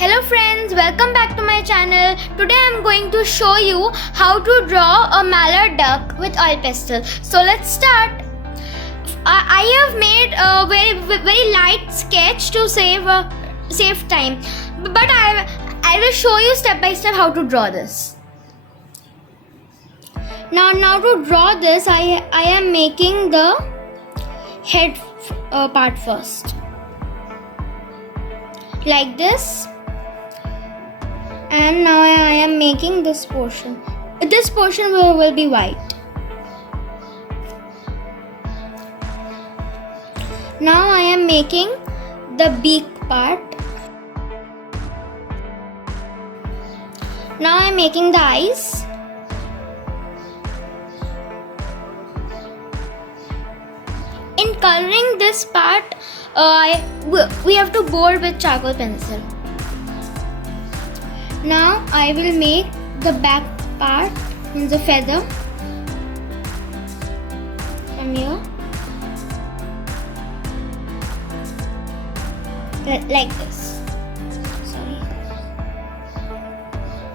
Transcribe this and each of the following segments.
Hello friends, welcome back to my channel. Today I am going to show you how to draw a mallard duck with oil pastel. So let's start. I have made a very light sketch to save time, but I will show you step by step how to draw this. Now to draw this, I am making the head part first, like this. And now I am making this portion. This portion will be white. Now I am making the beak part. Now I am making the eyes. In coloring this part, we have to bold with charcoal pencil. Now I will make the back part, the feather, from here, like this. Sorry.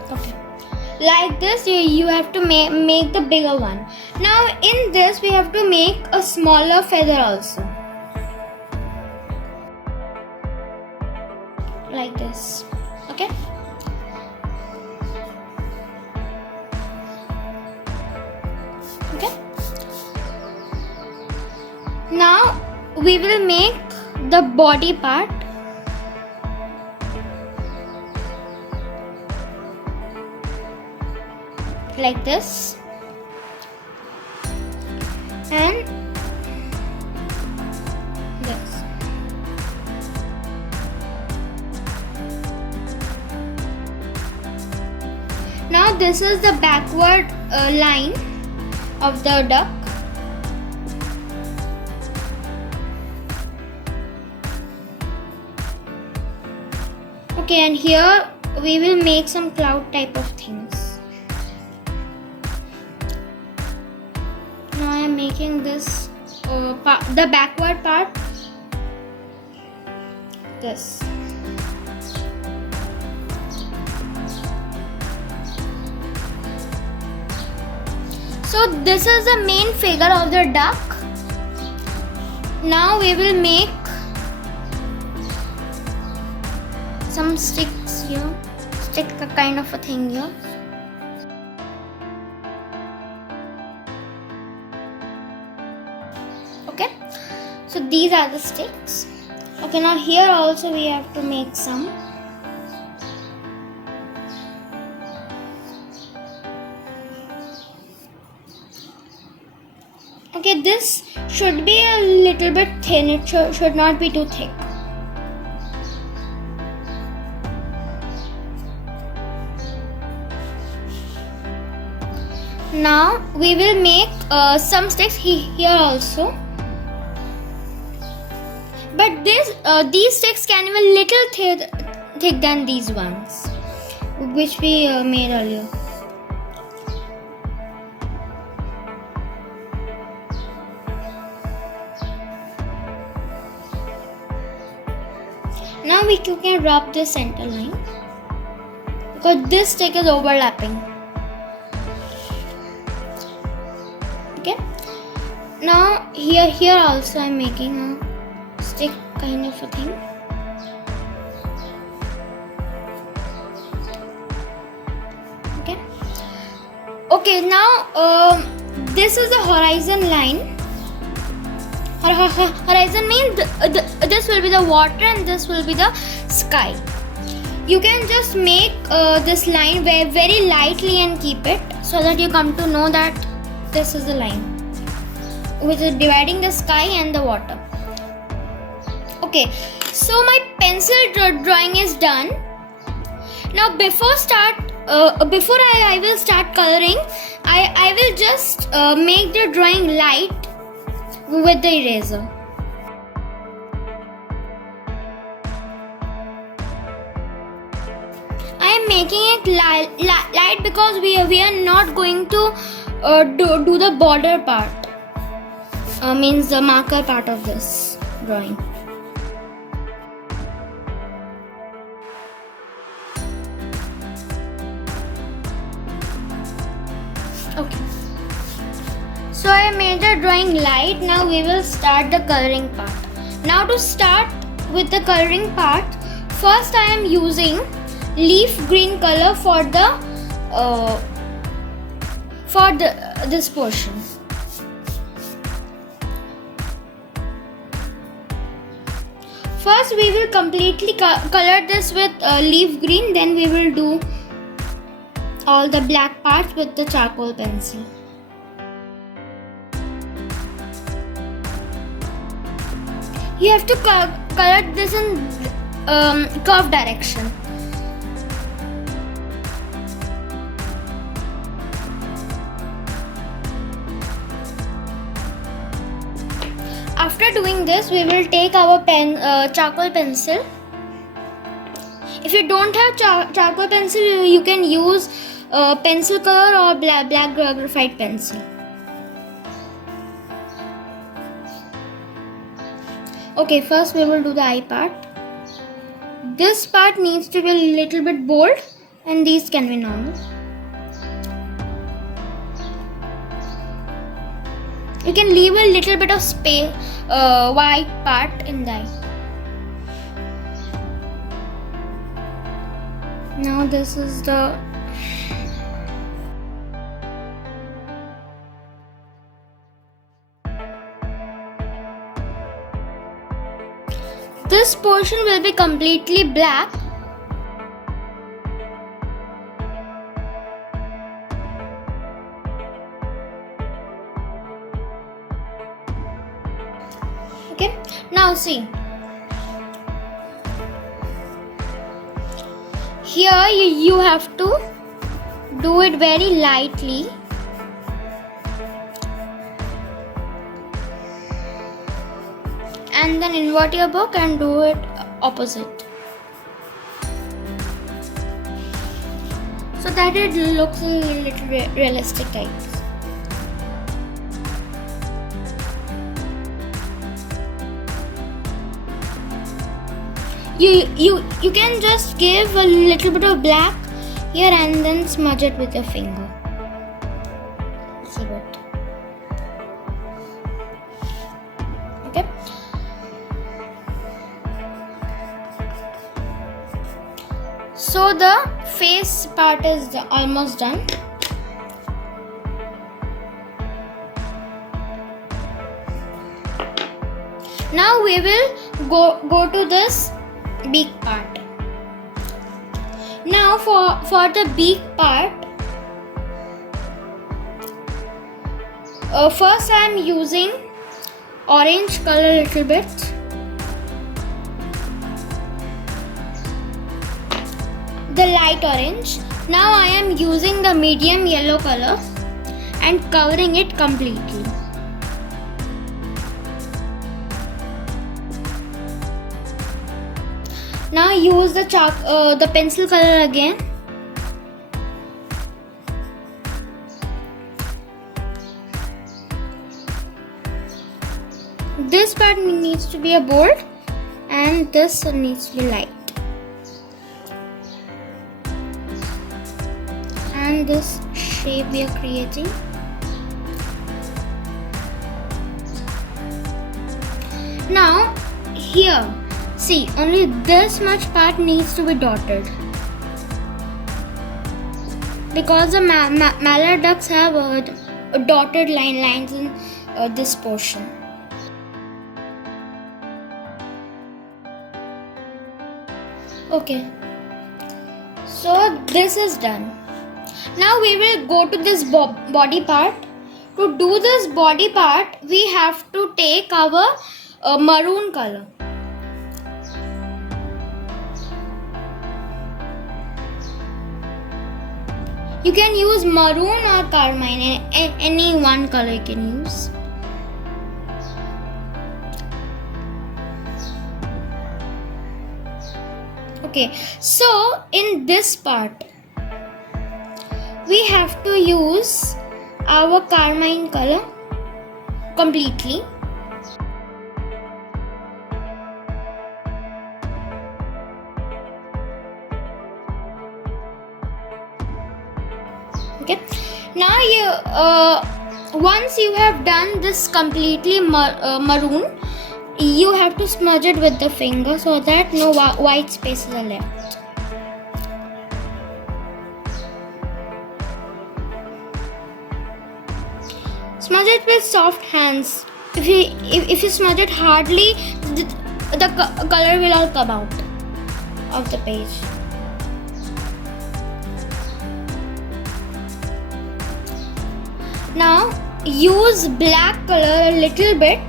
Okay. Like this, you have to make the bigger one. Now in this, we have to make a smaller feather also. Like this. Okay. Now we will make the body part. Like this. And this. Now this is the backward line of the duck. Okay, and here we will make some cloud type of things. Now I am making this the backward part. This. So this is the main figure of the duck. Now we will make some sticks here, stick a kind of a thing here. Okay, so these are the sticks. Okay, now here also we have to make some. Okay, this should be a little bit thin, it should not be too thick. Now we will make some sticks here also, but these sticks can be a little thick than these ones, which we made earlier. Now we can rub the center line because this stick is overlapping. Okay. Now here also I'm making a stick kind of a thing. Okay. Okay. Now this is the horizon line. Horizon means this will be the water and this will be the sky. You can just make this line very lightly and keep it so that you come to know that this is the line which is dividing the sky and the water. Okay, so my pencil drawing is done. Now before I will start coloring, I will just make the drawing light with the eraser. I am making it light because we are not going to do the border part, means the marker part of this drawing. Okay. So I made the drawing light. Now we will start the coloring part. Now to start with the coloring part, first I am using leaf green color for this portion. First we will completely color this with leaf green, then we will do all the black parts with the charcoal pencil. You have to color this in curve direction. After doing this, we will take our charcoal pencil. If you don't have charcoal pencil, you can use pencil color or black graphite pencil. Okay, first we will do the eye part. This part needs to be a little bit bold and these can be normal. You can leave a little bit of space, white part in the eye. Now this is the this portion will be completely black. Okay, now see. Here you have to do it very lightly. And then invert your book and do it opposite, so that it looks a little realistic types. You can just give a little bit of black here and then smudge it with your finger. See it. Okay. So the face part is almost done. Now we will go to this beak part. Now for the beak part, first I am using orange color a little bit. The light orange. Now I am using the medium yellow color and covering it completely. Now use the pencil color again. This part needs to be a bold and this needs to be light. And this shape we are creating. Now here, see, only this much part needs to be dotted, because the mallard ducks have dotted lines in this portion. Okay, so this is done. Now we will go to this body part. To do this body part, we have to take our maroon color. You can use maroon or carmine, any one color you can use. Okay, so in this part, we have to use our carmine color completely. Okay, now once you have done this completely maroon, you have to smudge it with the finger so that no white spaces are left. Smudge it with soft hands. If you smudge it hardly, the color will all come out of the page. Now use black color a little bit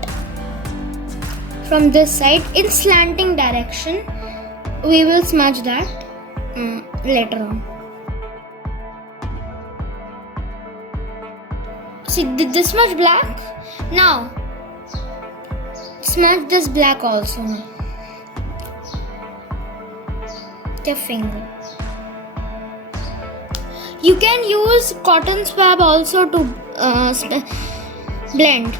from this side in slanting direction. We will smudge that later on. See this much black. Now smudge this black also now. The finger. You can use cotton swab also to blend.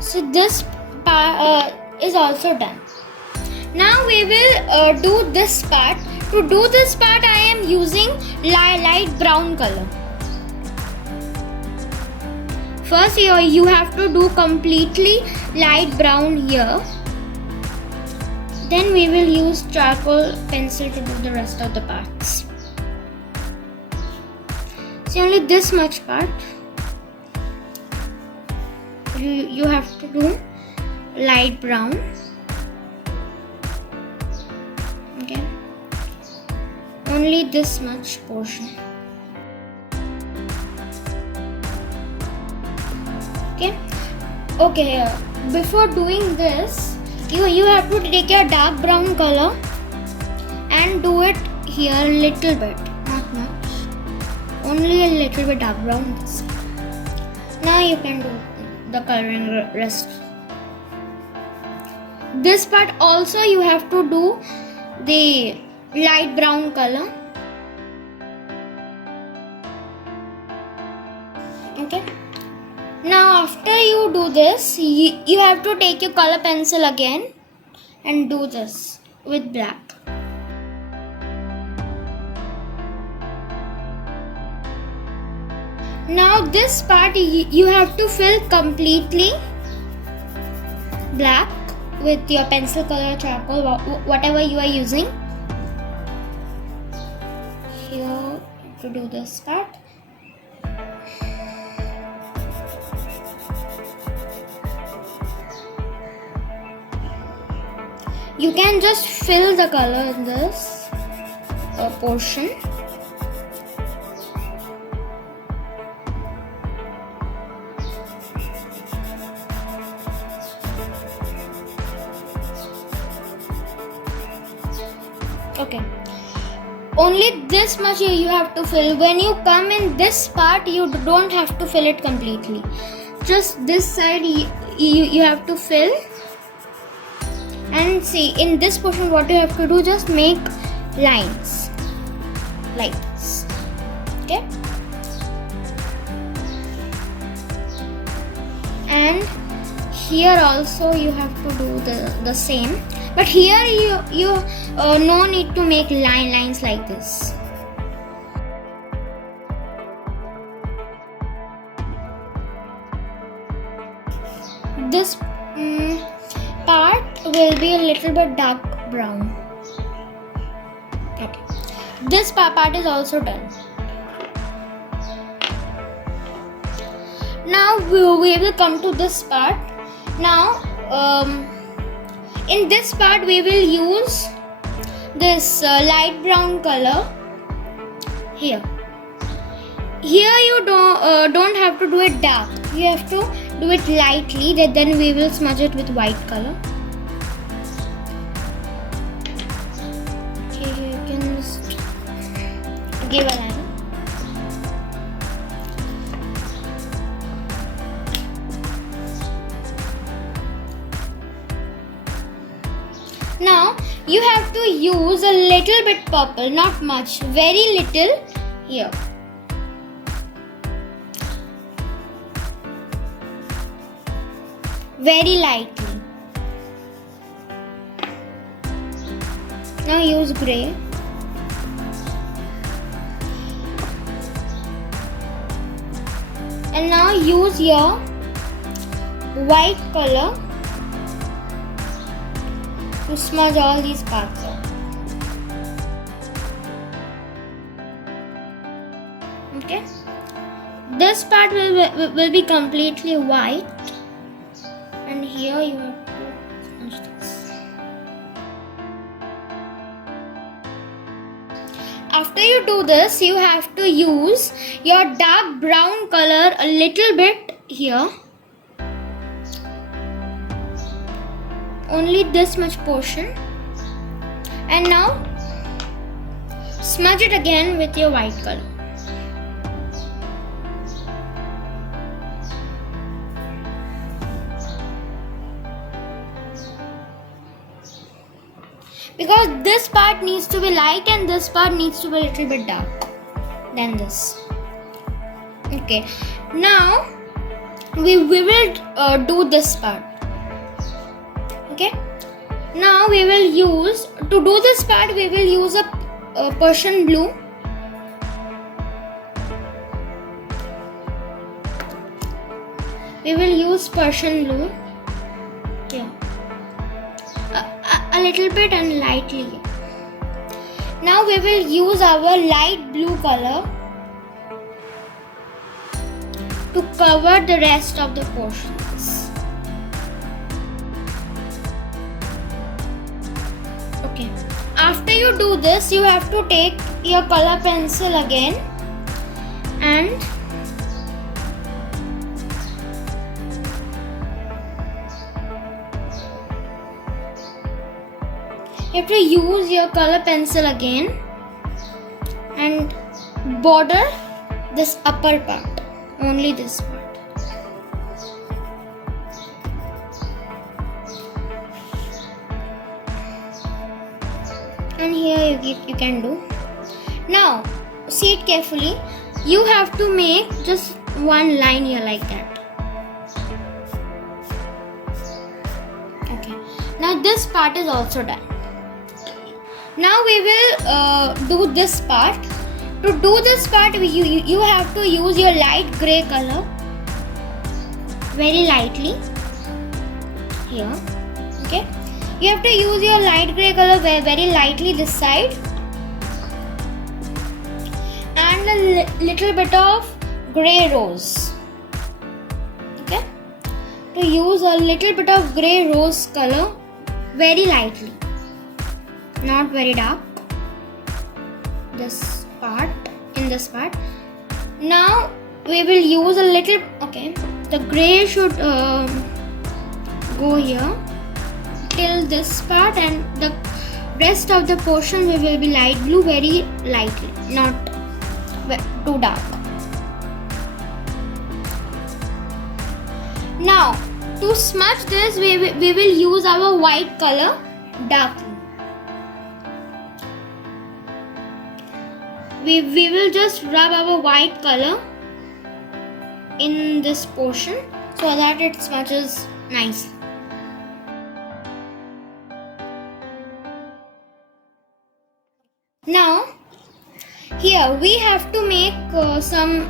So this part is also done. Now we will do this part. To do this part, I am using light brown color. First, you have to do completely light brown here. Then we will use charcoal pencil to do the rest of the parts. See, only this much part. You have to do light brown. Okay. Only this much portion. Okay. Before doing this, you have to take your dark brown color and do it here a little bit, not much. Only a little bit dark brown. Now you can do the coloring rest. This part also you have to do the light brown color. Okay. Now after you do this, you have to take your color pencil again and do this with black. Now this part you have to fill completely black with your pencil color, charcoal, whatever you are using. Here to do this part. You can just fill the color in this portion. Okay. Only this much you have to fill. When you come in this part, you don't have to fill it completely. Just this side you have to fill. And see, in this portion what you have to do, just make lines like this. Okay. And here also you have to do the same. But here you no need to make lines like this. This part will be a little bit dark brown. Okay. This part is also done. Now we will come to this part. Now in this part we will use this light brown color here. Here you don't have to do it dark. You have to do it lightly. Then we will smudge it with white color. Okay, you can just give a line. Now you have to use a little bit purple, not much, very little here. Very lightly. Now use gray. And now use your white color to smudge all these parts out. Okay, this part will be completely white, and here you have to smudge this. After you do this, you have to use your dark brown color a little bit here. Only this much portion. And now smudge it again with your white color. Because this part needs to be light and this part needs to be a little bit dark than this. Okay, now we will do this part. Okay, now we will use, to do this part we will use a Persian blue. We will use Persian blue here. A little bit and lightly. Now we will use our light blue color to cover the rest of the portions. Okay. After you do this, you have to take your color pencil again and you have to use your color pencil again and border this upper part, only this part. And here you can do. Now see it carefully. You have to make just one line here like that. Okay. Now this part is also done. Now we will do this part. To do this part, you have to use your light grey color very lightly here. Okay, you have to use your light grey color very lightly this side, and a little bit of grey rose. Okay, to use a little bit of grey rose color very lightly. Not very dark. This part, in this part. Now we will use a little. Okay, the gray should go here till this part, and the rest of the portion we will be light blue very lightly, not too dark. Now to smudge this, we will use our white color darkly. We will just rub our white color in this portion so that it smudges nicely. Now here we have to make some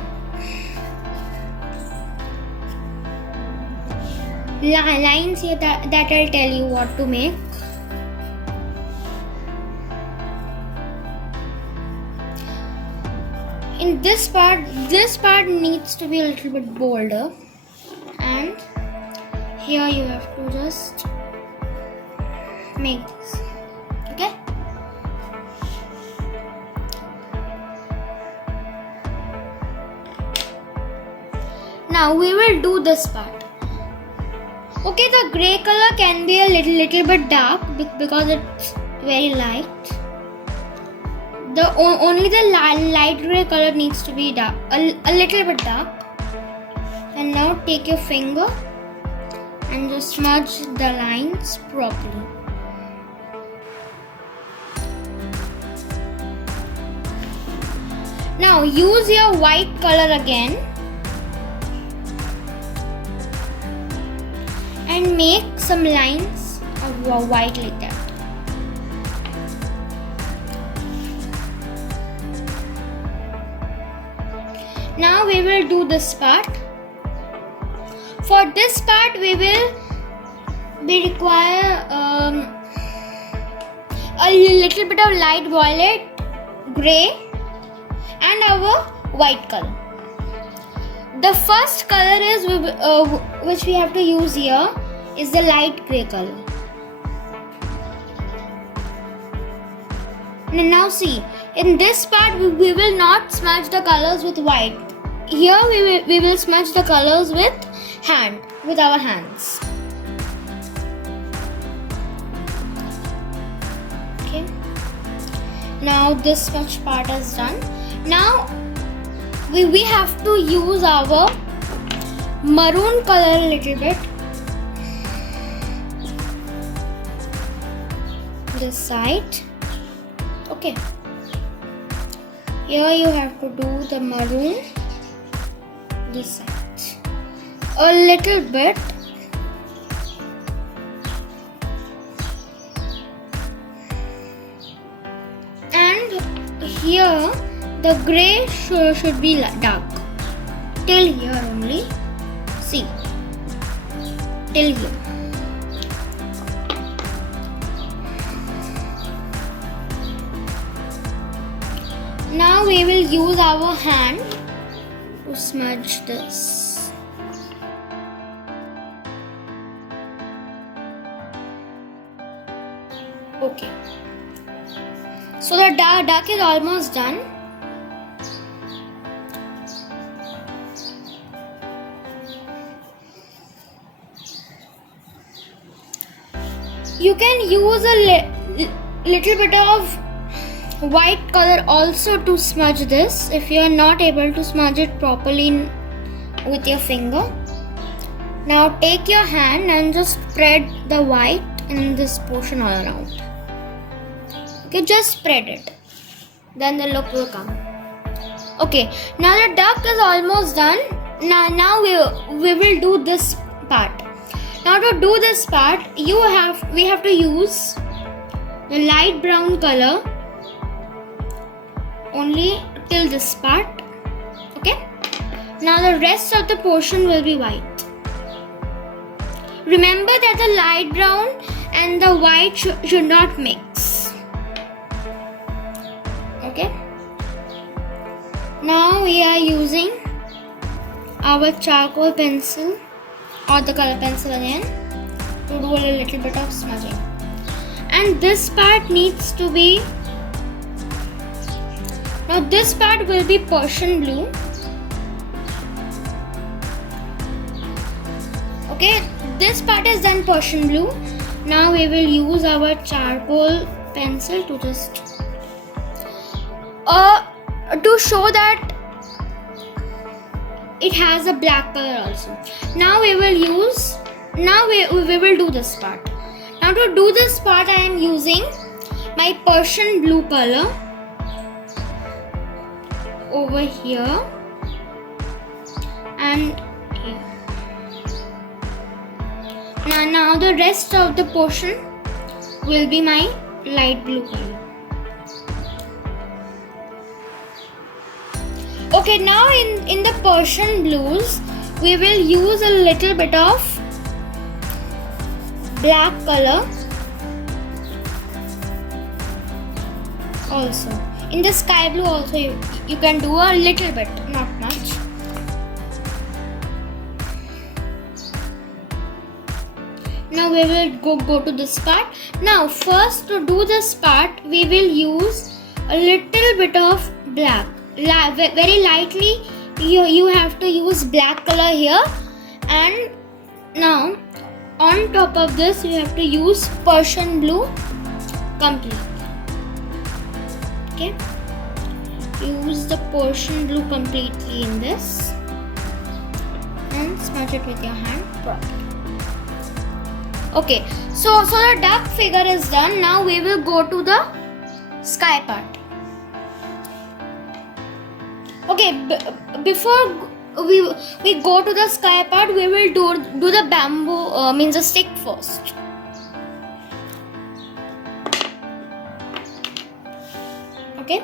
lines here that I'll tell you what to make. In this part needs to be a little bit bolder, and here you have to just make this. Okay, now we will do this part. Okay, the grey color can be a little bit dark because it's very light. Only the light grey color needs to be dark, a little bit dark. And now take your finger and just smudge the lines properly. Now use your white color again and make some lines of white like that. Now we will do this part. For this part we require a little bit of light violet, grey and our white color. The first color is which we have to use here is the light grey color. Now see, in this part we will not smudge the colors with white. Here we will smudge the colors with our hands. Okay. Now this much part is done. Now we have to use our maroon color a little bit. This side. Okay. Here you have to do the maroon. This side. A little bit. And here the grey should be dark. Till here only. See. Till here. Now we will use our hand to smudge this. Okay. So the dark is almost done. You can use a little bit of white color also to smudge this if you are not able to smudge it properly with your finger. Now take your hand and just spread the white in this portion all around. Okay, just spread it. Then the look will come. Okay, now the duck is almost done. Now we will do this part. Now to do this part, we have to use the light brown color only till this part. Okay. Now the rest of the portion will be white. Remember that the light brown and the white should not mix. Okay. Now we are using our charcoal pencil or the color pencil again to do a little bit of smudging. And this part needs to be, now this part will be Persian blue. Okay, this part is done Persian blue. Now we will use our charcoal pencil to just to show that it has a black color also. Now we will do this part. Now to do this part I am using my Persian blue color over here and here. Now the rest of the portion will be my light blue color. Okay, now in the Persian blues we will use a little bit of black color also. In the sky blue also you can do a little bit, not much. Now we will go to this part. Now first to do this part we will use a little bit of black. Very lightly you have to use black color here, and now on top of this you have to use Persian blue completely. Okay, use the Persian blue completely in this and smudge it with your hand properly. Okay, so the duck figure is done. Now we will go to the sky part. Okay, before we go to the sky part, we will do the bamboo means the stick first. Okay,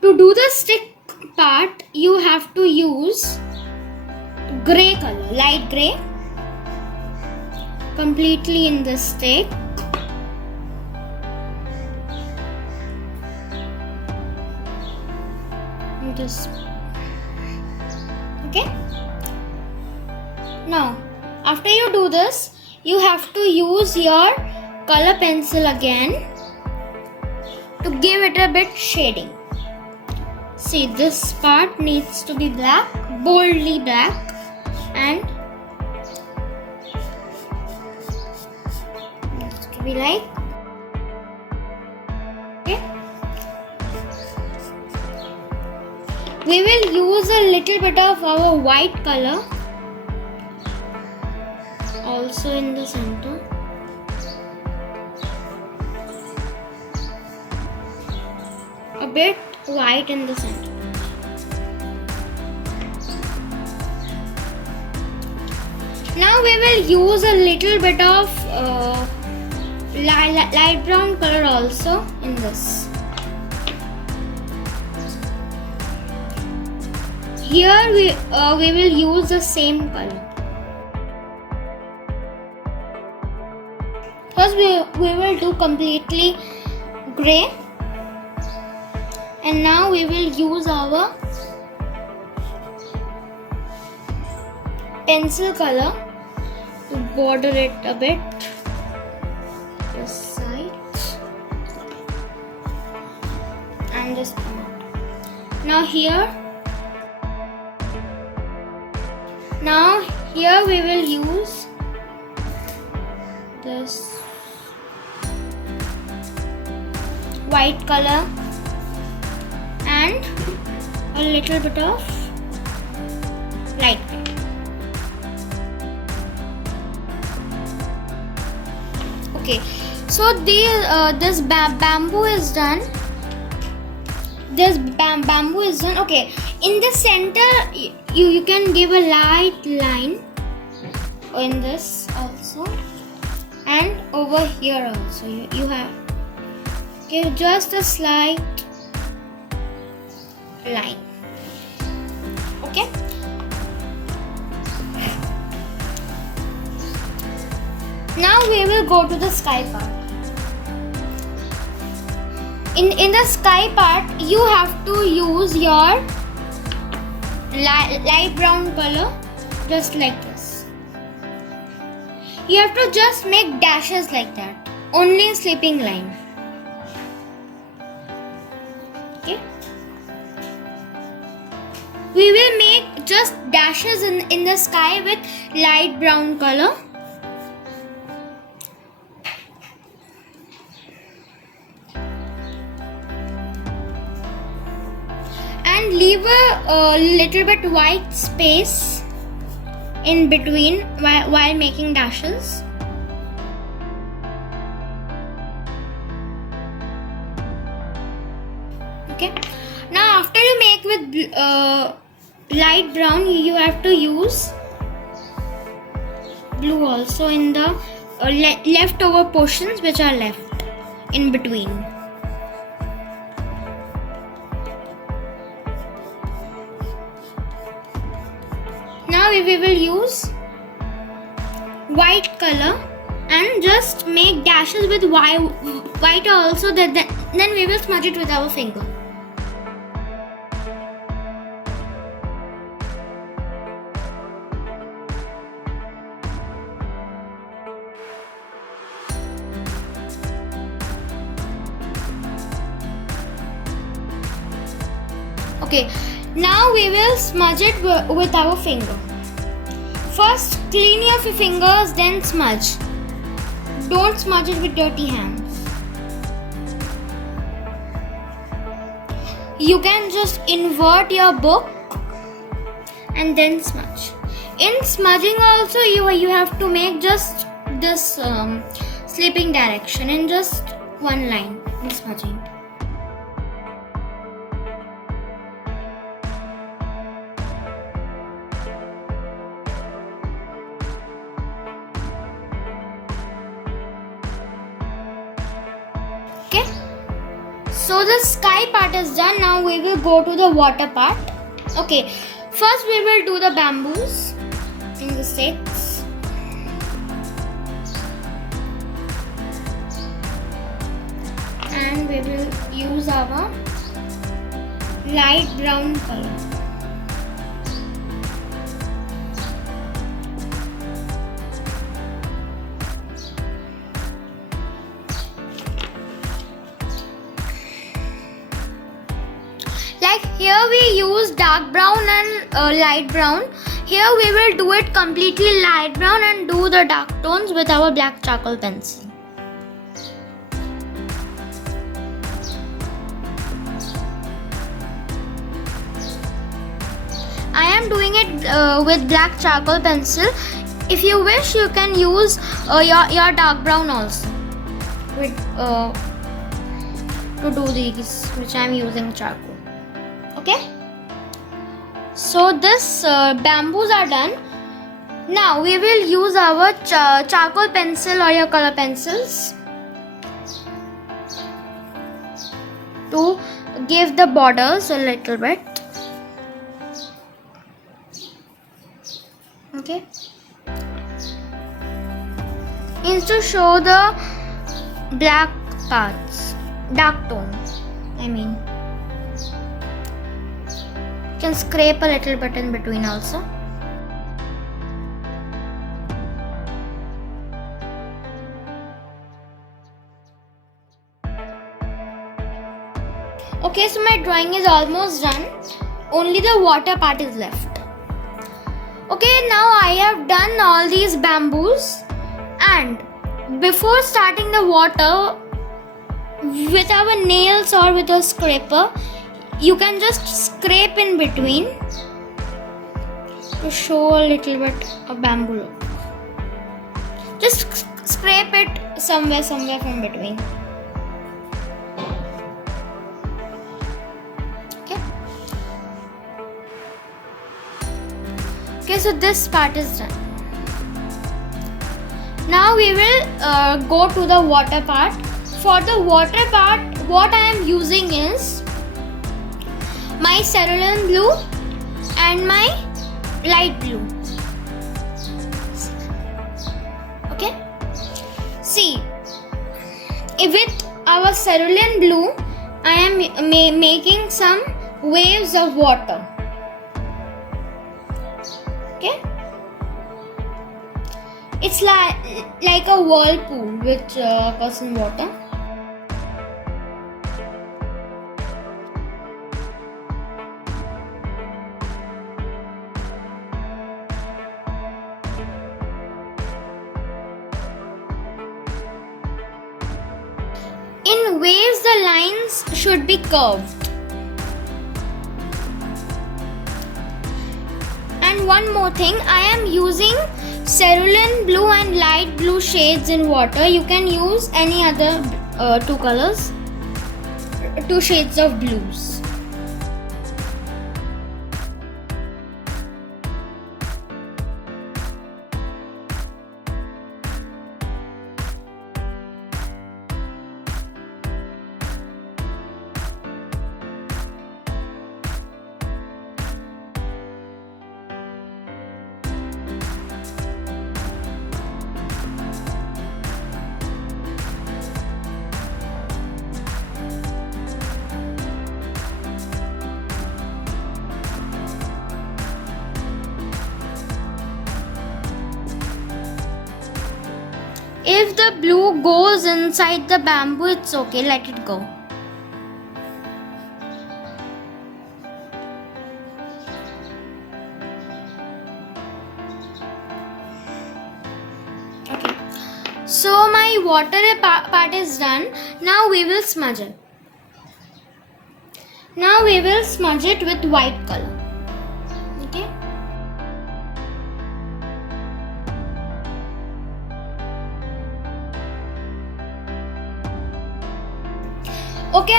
to do the stick part you have to use gray color, light gray, completely in the stick. This. Okay. Now, after you do this, you have to use your color pencil again to give it a bit shading. See, this part needs to be black, boldly black, and needs to be like, okay. We will use a little bit of our white color also in the center. A bit white in the center. Now we will use a little bit of light brown color also in this. Here we will use the same color. First we will do completely gray, and now we will use our pencil color to border it a bit, this side and this part. Now here we will use this white color and a little bit of light gray. Okay, so this bamboo is done. This bamboo is done. Okay, in the center you can give a light line in this also, and over here also you have give just a slight line. Okay. Now we will go to the sky part. In the sky part, you have to use your light brown color, just like this. You have to just make dashes like that, only sleeping line. Okay. We will make just dashes in the sky with light brown color. And leave a little bit white space in between while making dashes. Okay. Now after you make with light brown, you have to use blue also in the leftover portions which are left in between. Now we will use white color and just make dashes with white also, then we will smudge it with our finger. Okay, now we will smudge it with our finger. First, clean your fingers, then smudge. Don't smudge it with dirty hands. You can just invert your book and then smudge. In smudging also, you have to make just this sleeping direction in just one line in smudging. So the sky part is done. Now we will go to the water part. Okay, first we will do the bamboos in the sticks. And we will use our light brown color. Like here we use dark brown and light brown. Here we will do it completely light brown and do the dark tones with our black charcoal pencil. I am doing it with black charcoal pencil. If you wish, you can use your dark brown also with to do these, which I am using charcoal. Okay, so this bamboos are done. Now we will use our charcoal pencil or your color pencils to give the borders a little bit. Okay, is to show the black parts, dark tones. I mean, you can scrape a little bit in between also. Okay, so my drawing is almost done. Only the water part is left. Okay, now I have done all these bamboos, and before starting the water, with our nails or with a scraper, you can just scrape in between to show a little bit of bamboo look. Just scrape it somewhere from between. Okay, so this part is done. Now we will go to the water part. For the water part, what I am using is my cerulean blue and my light blue. Okay. See, with our cerulean blue, I am making some waves of water. Okay, it's like a whirlpool which goes in water. In waves, the lines should be curved. And one more thing, I am using cerulean blue and light blue shades in water. You can use any other two colors, two shades of blues. If the blue goes inside the bamboo, it's okay, let it go. Okay, so my water part is done. Now we will smudge it. Now we will smudge it with white color. Okay. Okay,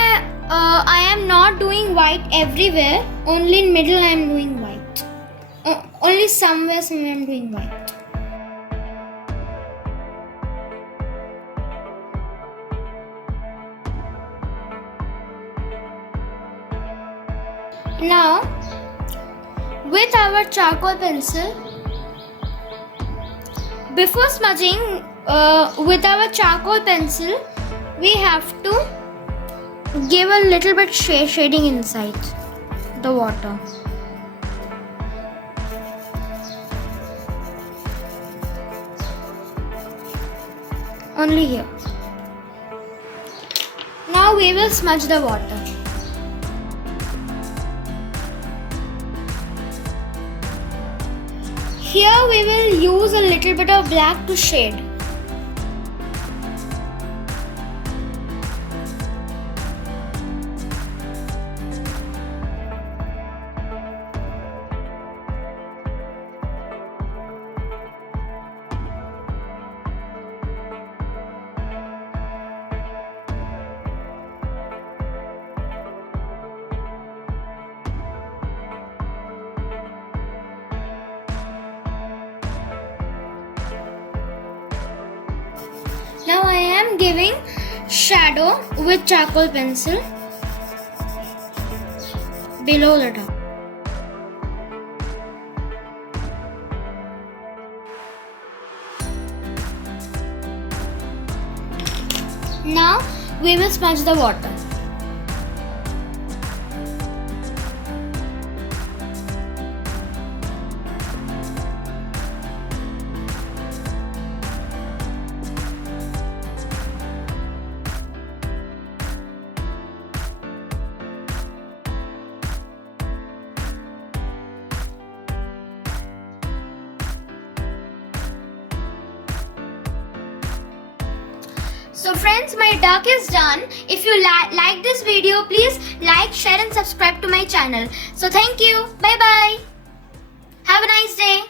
I am not doing white everywhere. Only in middle I am doing white. Only somewhere I am doing white. Now, with our charcoal pencil, before smudging with our charcoal pencil, we have to give a little bit shading inside the water. Only here. Now we will smudge the water. Here we will use a little bit of black to shade. Now I am giving shadow with charcoal pencil below the top. Now we will smudge the water. So friends, my duck is done. If you like this video, please like, share and subscribe to my channel. So thank you. Bye bye. Have a nice day.